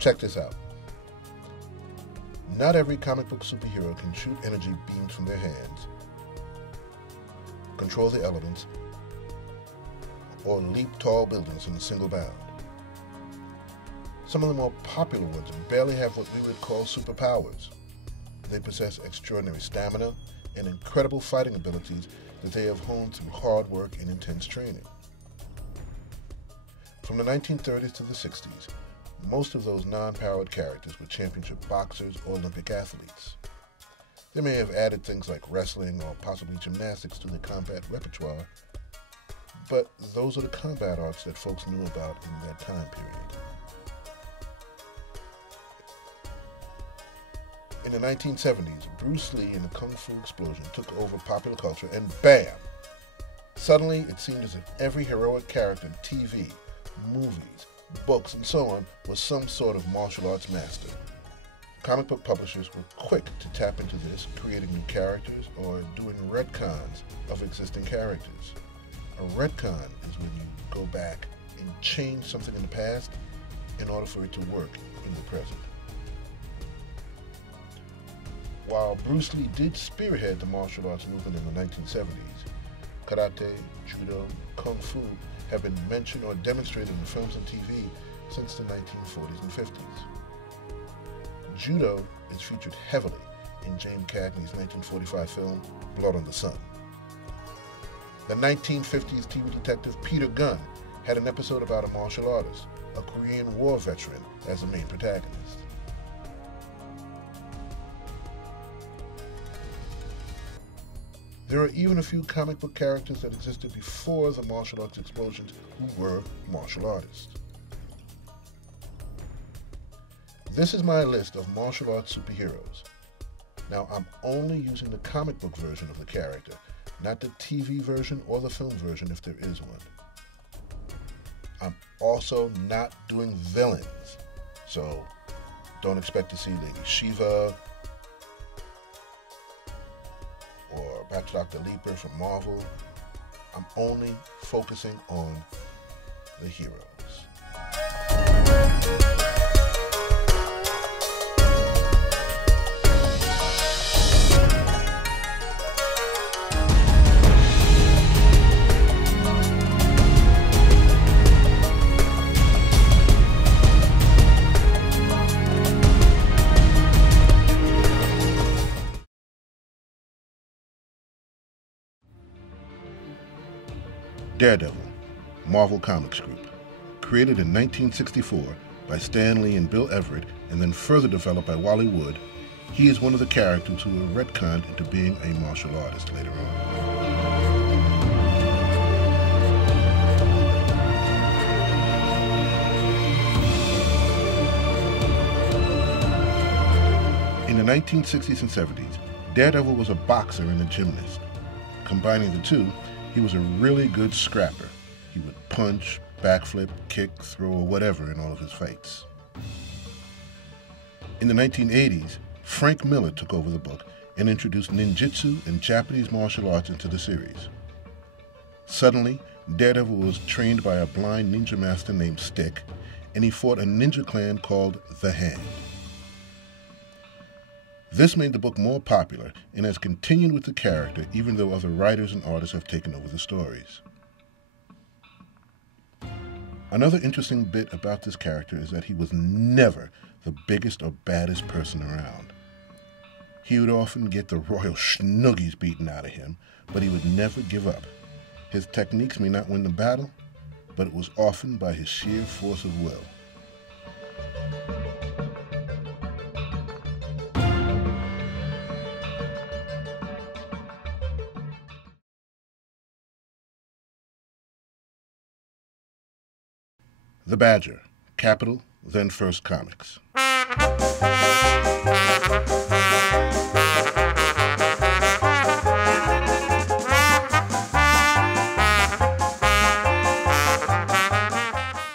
Check this out. Not every comic book superhero can shoot energy beams from their hands, control the elements, or leap tall buildings in a single bound. Some of the more popular ones barely have what we would call superpowers. They possess extraordinary stamina and incredible fighting abilities that they have honed through hard work and intense training. From the 1930s to the 60s, most of those non-powered characters were championship boxers or Olympic athletes. They may have added things like wrestling or possibly gymnastics to their combat repertoire, but those are the combat arts that folks knew about in that time period. In the 1970s, Bruce Lee and the Kung Fu explosion took over popular culture, and bam! Suddenly, it seemed as if every heroic character in TV, movies, books, and so on was some sort of martial arts master. Comic book publishers were quick to tap into this, creating new characters or doing retcons of existing characters. A retcon is when you go back and change something in the past in order for it to work in the present. While Bruce Lee did spearhead the martial arts movement in the 1970s, karate, judo, kung fu have been mentioned or demonstrated in films and TV since the 1940s and 50s. Judo is featured heavily in James Cagney's 1945 film, Blood on the Sun. The 1950s TV detective Peter Gunn had an episode about a martial artist, a Korean War veteran, as the main protagonist. There are even a few comic book characters that existed before the martial arts explosions who were martial artists. This is my list of martial arts superheroes. Now, I'm only using the comic book version of the character, not the TV version or the film version if there is one. I'm also not doing villains, so don't expect to see Lady Shiva, or perhaps Dr. Leaper from Marvel. I'm only focusing on the heroes. Daredevil, Marvel Comics Group. Created in 1964 by Stan Lee and Bill Everett, and then further developed by Wally Wood, he is one of the characters who were retconned into being a martial artist later on. In the 1960s and 70s, Daredevil was a boxer and a gymnast. Combining the two, he was a really good scrapper. He would punch, backflip, kick, throw, or whatever in all of his fights. In the 1980s, Frank Miller took over the book and introduced ninjutsu and Japanese martial arts into the series. Suddenly, Daredevil was trained by a blind ninja master named Stick, and he fought a ninja clan called The Hand. This made the book more popular and has continued with the character even though other writers and artists have taken over the stories. Another interesting bit about this character is that he was never the biggest or baddest person around. He would often get the royal schnoogies beaten out of him, but he would never give up. His techniques may not win the battle, but it was often by his sheer force of will. The Badger, Capital, then First Comics.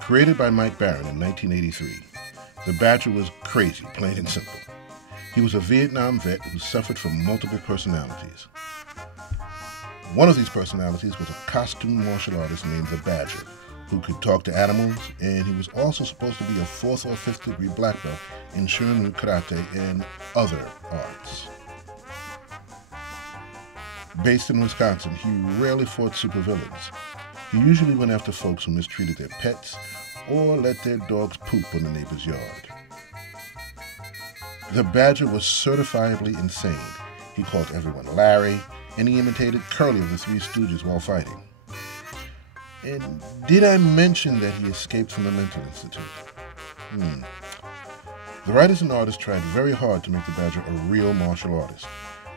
Created by Mike Baron in 1983, The Badger was crazy, plain and simple. He was a Vietnam vet who suffered from multiple personalities. One of these personalities was a costume martial artist named The Badger, who could talk to animals, and he was also supposed to be a 4th or 5th degree black belt in Shorin-ryu karate and other arts. Based in Wisconsin, he rarely fought supervillains. He usually went after folks who mistreated their pets or let their dogs poop on the neighbor's yard. The Badger was certifiably insane. He called everyone Larry, and he imitated Curly of the Three Stooges while fighting. And did I mention that he escaped from the mental institute? The writers and artists tried very hard to make the Badger a real martial artist.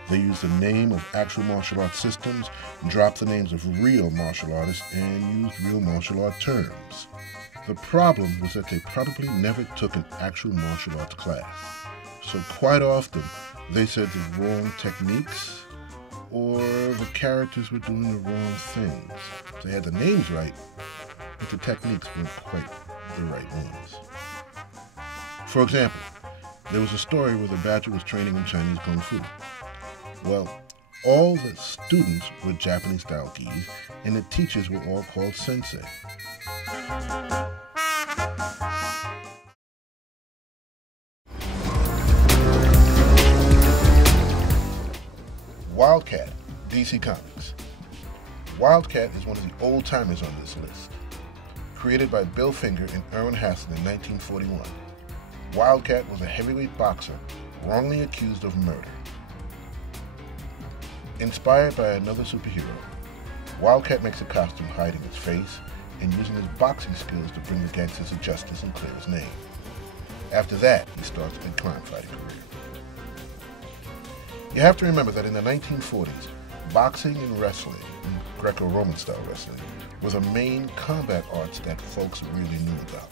They used the name of actual martial arts systems, dropped the names of real martial artists, and used real martial art terms. The problem was that they probably never took an actual martial arts class. So quite often, they said the wrong techniques, or the characters were doing the wrong things. They had the names right, but the techniques weren't quite the right ones. For example, there was a story where the Badger was training in Chinese Kung Fu. Well, all the students were Japanese-style gis, and the teachers were all called sensei. Wildcat, DC Comics. Wildcat is one of the old-timers on this list. Created by Bill Finger and Erwin Hassan in 1941, Wildcat was a heavyweight boxer wrongly accused of murder. Inspired by another superhero, Wildcat makes a costume hiding his face and using his boxing skills to bring the gangsters to justice and clear his name. After that, he starts a crime fighting career. You have to remember that in the 1940s, boxing and wrestling, Greco-Roman style wrestling, were the main combat arts that folks really knew about.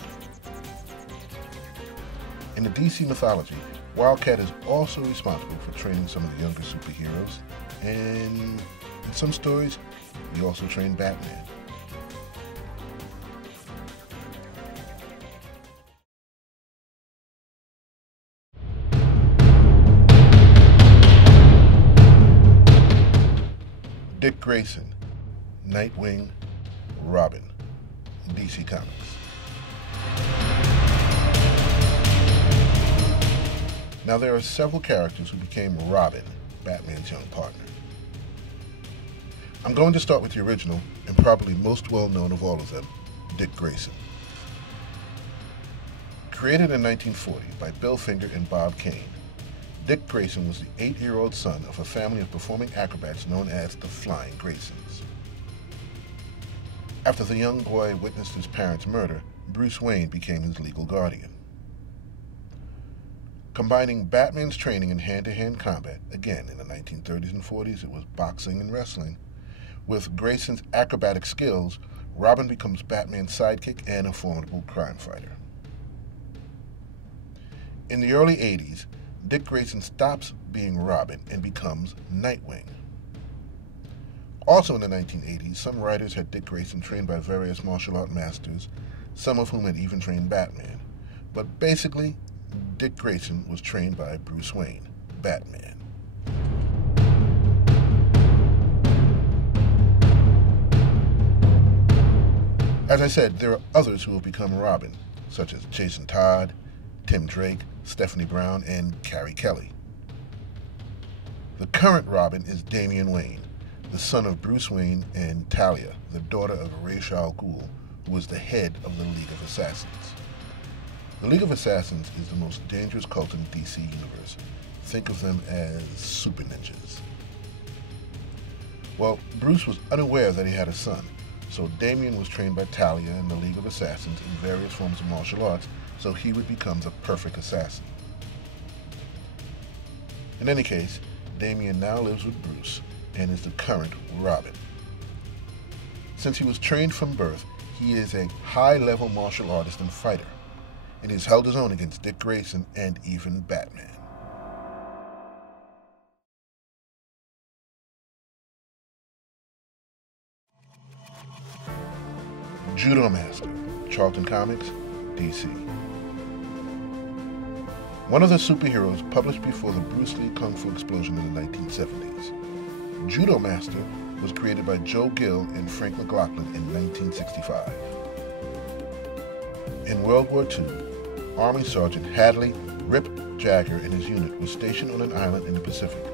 In the DC mythology, Wildcat is also responsible for training some of the younger superheroes, and in some stories, he also trained Batman. Dick Grayson, Nightwing, Robin, DC Comics. Now there are several characters who became Robin, Batman's young partner. I'm going to start with the original and probably most well-known of all of them, Dick Grayson. Created in 1940 by Bill Finger and Bob Kane, Dick Grayson was the 8-year-old son of a family of performing acrobats known as the Flying Graysons. After the young boy witnessed his parents' murder, Bruce Wayne became his legal guardian. Combining Batman's training in hand-to-hand combat, again in the 1930s and 40s it was boxing and wrestling, with Grayson's acrobatic skills, Robin becomes Batman's sidekick and a formidable crime fighter. In the early 80s, Dick Grayson stops being Robin and becomes Nightwing. Also in the 1980s, some writers had Dick Grayson trained by various martial art masters, some of whom had even trained Batman. But basically, Dick Grayson was trained by Bruce Wayne, Batman. As I said, there are others who have become Robin, such as Jason Todd, Tim Drake, Stephanie Brown, and Carrie Kelly. The current Robin is Damian Wayne, the son of Bruce Wayne and Talia, the daughter of Ra's al Ghul, who was the head of the League of Assassins. The League of Assassins is the most dangerous cult in the DC universe. Think of them as super ninjas. Well, Bruce was unaware that he had a son, so Damian was trained by Talia and the League of Assassins in various forms of martial arts, so he would become the perfect assassin. In any case, Damian now lives with Bruce and is the current Robin. Since he was trained from birth, he is a high-level martial artist and fighter, and he has held his own against Dick Grayson and even Batman. Judo Master, Charlton Comics, DC. One of the superheroes published before the Bruce Lee Kung Fu explosion in the 1970s. Judo Master was created by Joe Gill and Frank McLaughlin in 1965. In World War II, Army Sergeant Hadley Rip Jagger and his unit was stationed on an island in the Pacific.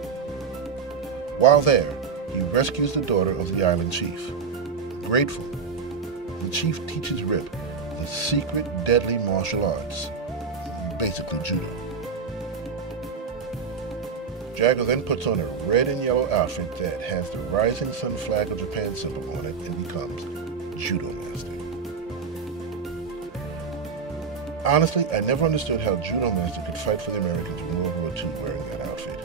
While there, he rescues the daughter of the island chief. Grateful, the chief teaches Rip the secret deadly martial arts, basically judo. Jagger then puts on a red and yellow outfit that has the rising sun flag of Japan symbol on it and becomes Judo Master. Honestly, I never understood how Judo Master could fight for the Americans in World War II wearing that outfit.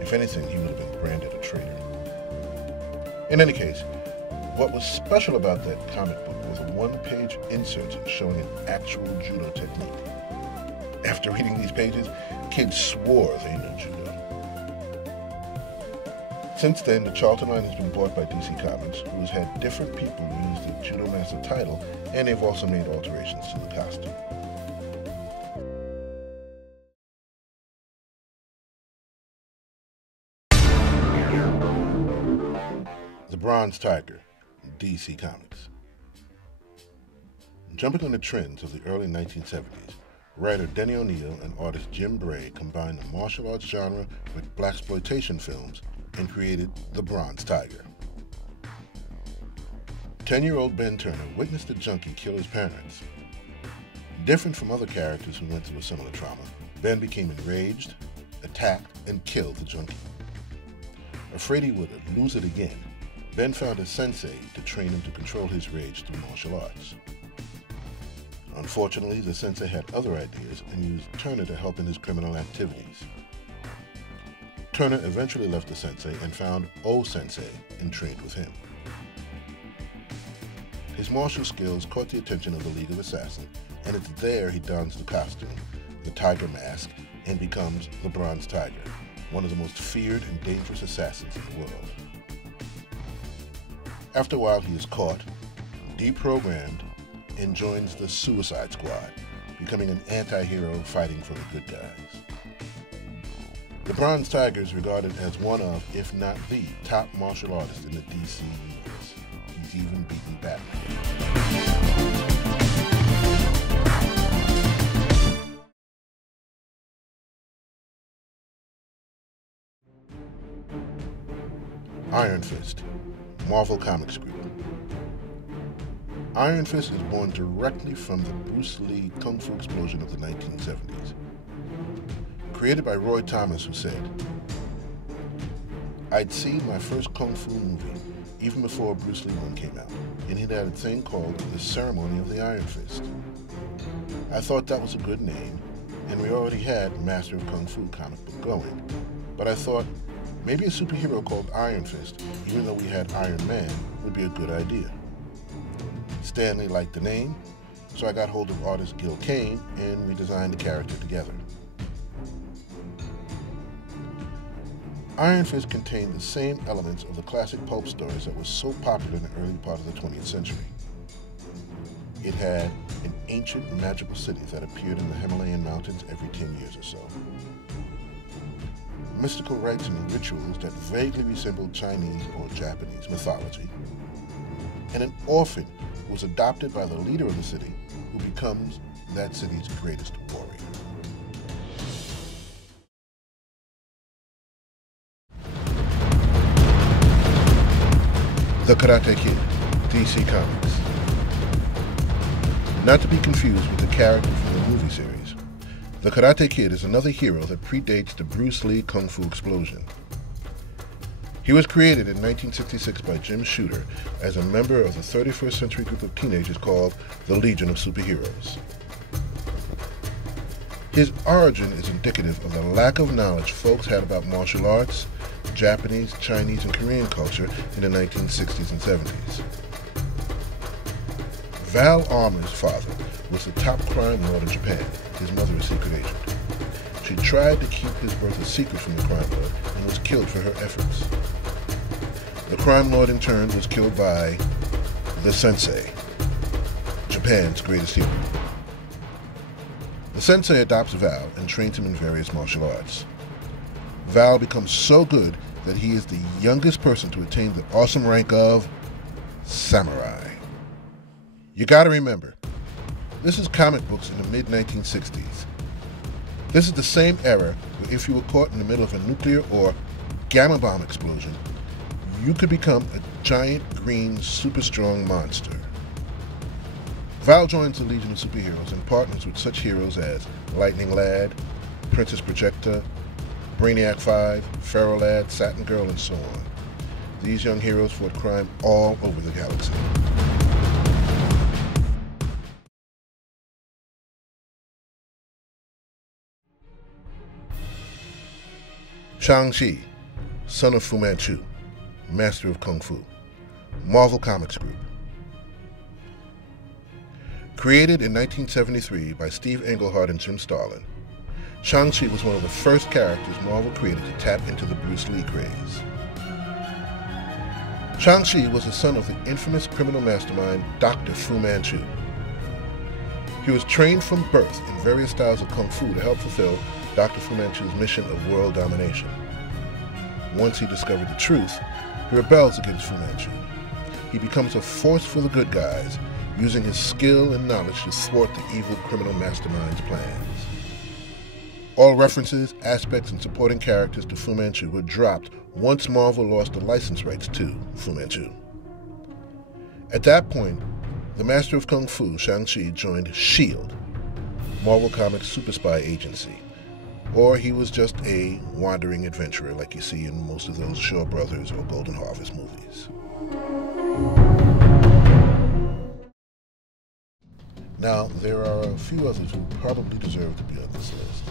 If anything, he would have been branded a traitor. In any case, what was special about that comic book was a one-page insert showing an actual judo technique. After reading these pages, kids swore they knew judo. Since then, the Charlton line has been bought by DC Comics, who has had different people use the Judo Master title, and they've also made alterations to the costume. The Bronze Tiger, DC Comics. Jumping on the trends of the early 1970s, writer Denny O'Neil and artist Jim Bray combined the martial arts genre with blaxploitation films and created The Bronze Tiger. 10-year-old Ben Turner witnessed a junkie kill his parents. Different from other characters who went through a similar trauma, Ben became enraged, attacked, and killed the junkie. Afraid he would lose it again, Ben found a sensei to train him to control his rage through martial arts. Unfortunately, the sensei had other ideas and used Turner to help in his criminal activities. Turner eventually left the sensei and found O-sensei and trained with him. His martial skills caught the attention of the League of Assassins, and it's there he dons the costume, the tiger mask, and becomes the Bronze Tiger, one of the most feared and dangerous assassins in the world. After a while, he is caught, deprogrammed, and joins the Suicide Squad, becoming an anti-hero fighting for the good guys. The Bronze Tiger is regarded as one of, if not the, top martial artist in the DC universe. He's even beaten Batman. Iron Fist, Marvel Comics Group. Iron Fist is born directly from the Bruce Lee Kung Fu explosion of the 1970s. Created by Roy Thomas, who said, "I'd seen my first Kung Fu movie even before Bruce Lee one came out, and it had a thing called The Ceremony of the Iron Fist. I thought that was a good name, and we already had Master of Kung Fu comic book going, but I thought maybe a superhero called Iron Fist, even though we had Iron Man, would be a good idea. Stanley liked the name, so I got hold of artist Gil Kane, and we designed the character together. Iron Fist contained the same elements of the classic pulp stories that were so popular in the early part of the 20th century. It had an ancient magical city that appeared in the Himalayan mountains every 10 years or so. Mystical rites and rituals that vaguely resembled Chinese or Japanese mythology. And an orphan who was adopted by the leader of the city, who becomes that city's greatest warrior. The Karate Kid, DC Comics. Not to be confused with the character from the movie series. The Karate Kid is another hero that predates the Bruce Lee Kung Fu explosion. He was created in 1966 by Jim Shooter as a member of the 31st century group of teenagers called the Legion of Superheroes. His origin is indicative of the lack of knowledge folks had about martial arts, Japanese, Chinese, and Korean culture in the 1960s and 70s. Val Armour's father was the top crime lord in Japan, his mother a secret agent. She tried to keep his birth a secret from the crime lord and was killed for her efforts. The crime lord in turn was killed by the sensei, Japan's greatest hero. The sensei adopts Val and trains him in various martial arts. Val becomes so good that he is the youngest person to attain the awesome rank of samurai. You gotta remember, This is comic books in the mid-1960s. This is the same era where if you were caught in the middle of a nuclear or gamma bomb explosion, you could become a giant green super strong monster. Val joins the Legion of Superheroes and partners with such heroes as Lightning Lad, Princess Projecta, Brainiac 5, Pharaoh Lad, Satin Girl, and so on. These young heroes fought crime all over the galaxy. ShangChi, son of Fu Manchu, master of Kung Fu. Marvel Comics Group. Created in 1973 by Steve Englehart and Jim Starlin, ShangChi was one of the first characters Marvel created to tap into the Bruce Lee craze. ShangChi was the son of the infamous criminal mastermind Dr. Fu Manchu. He was trained from birth in various styles of Kung Fu to help fulfill Dr. Fu Manchu's mission of world domination. Once he discovered the truth, he rebels against Fu Manchu. He becomes a force for the good guys, using his skill and knowledge to thwart the evil criminal mastermind's plans. All references, aspects, and supporting characters to Fu Manchu were dropped once Marvel lost the license rights to Fu Manchu. At that point, the master of Kung Fu, ShangChi, joined S.H.I.E.L.D., Marvel Comics super spy agency. Or he was just a wandering adventurer like you see in most of those Shaw Brothers or Golden Harvest movies. Now, there are a few others who probably deserve to be on this list.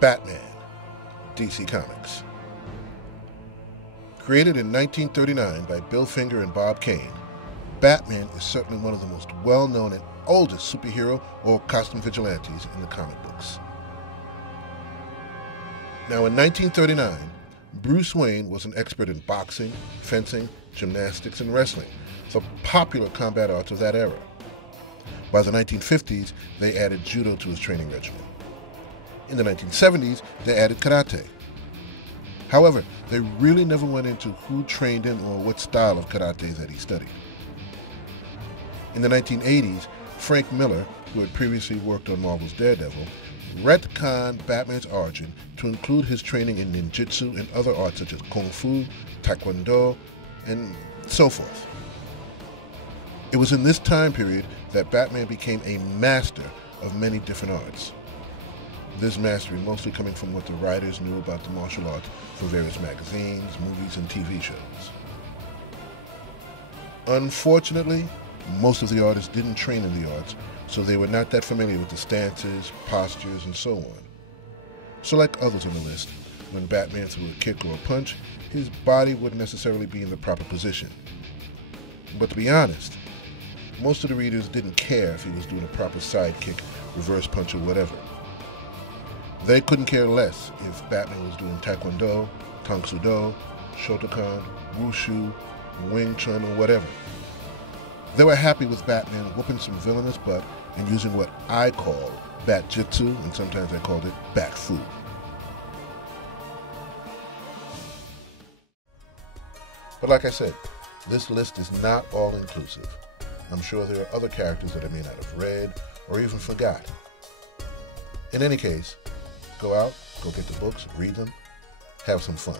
Batman, DC Comics. Created in 1939 by Bill Finger and Bob Kane, Batman is certainly one of the most well-known and oldest superhero or costume vigilantes in the comic books. Now, in 1939, Bruce Wayne was an expert in boxing, fencing, gymnastics, and wrestling, the popular combat arts of that era. By the 1950s, they added judo to his training regimen. In the 1970s, they added karate. However, they really never went into who trained him or what style of karate that he studied. In the 1980s, Frank Miller, who had previously worked on Marvel's Daredevil, retconned Batman's origin to include his training in ninjutsu and other arts such as kung fu, taekwondo, and so forth. It was in this time period that Batman became a master of many different arts. This mastery mostly coming from what the writers knew about the martial arts from various magazines, movies, and TV shows. Unfortunately, most of the artists didn't train in the arts, so they were not that familiar with the stances, postures, and so on. So like others on the list, when Batman threw a kick or a punch, his body wouldn't necessarily be in the proper position. But to be honest, most of the readers didn't care if he was doing a proper side kick, reverse punch, or whatever. They couldn't care less if Batman was doing taekwondo, tang soo do, shotokan, wushu, wing chun, or whatever. They were happy with Batman whooping some villainous butt and using what I call bat jitsu, and sometimes I called it bat fu. But like I said, this list is not all inclusive. I'm sure there are other characters that I may not have read or even forgot. In any case, go out, go get the books, read them, have some fun.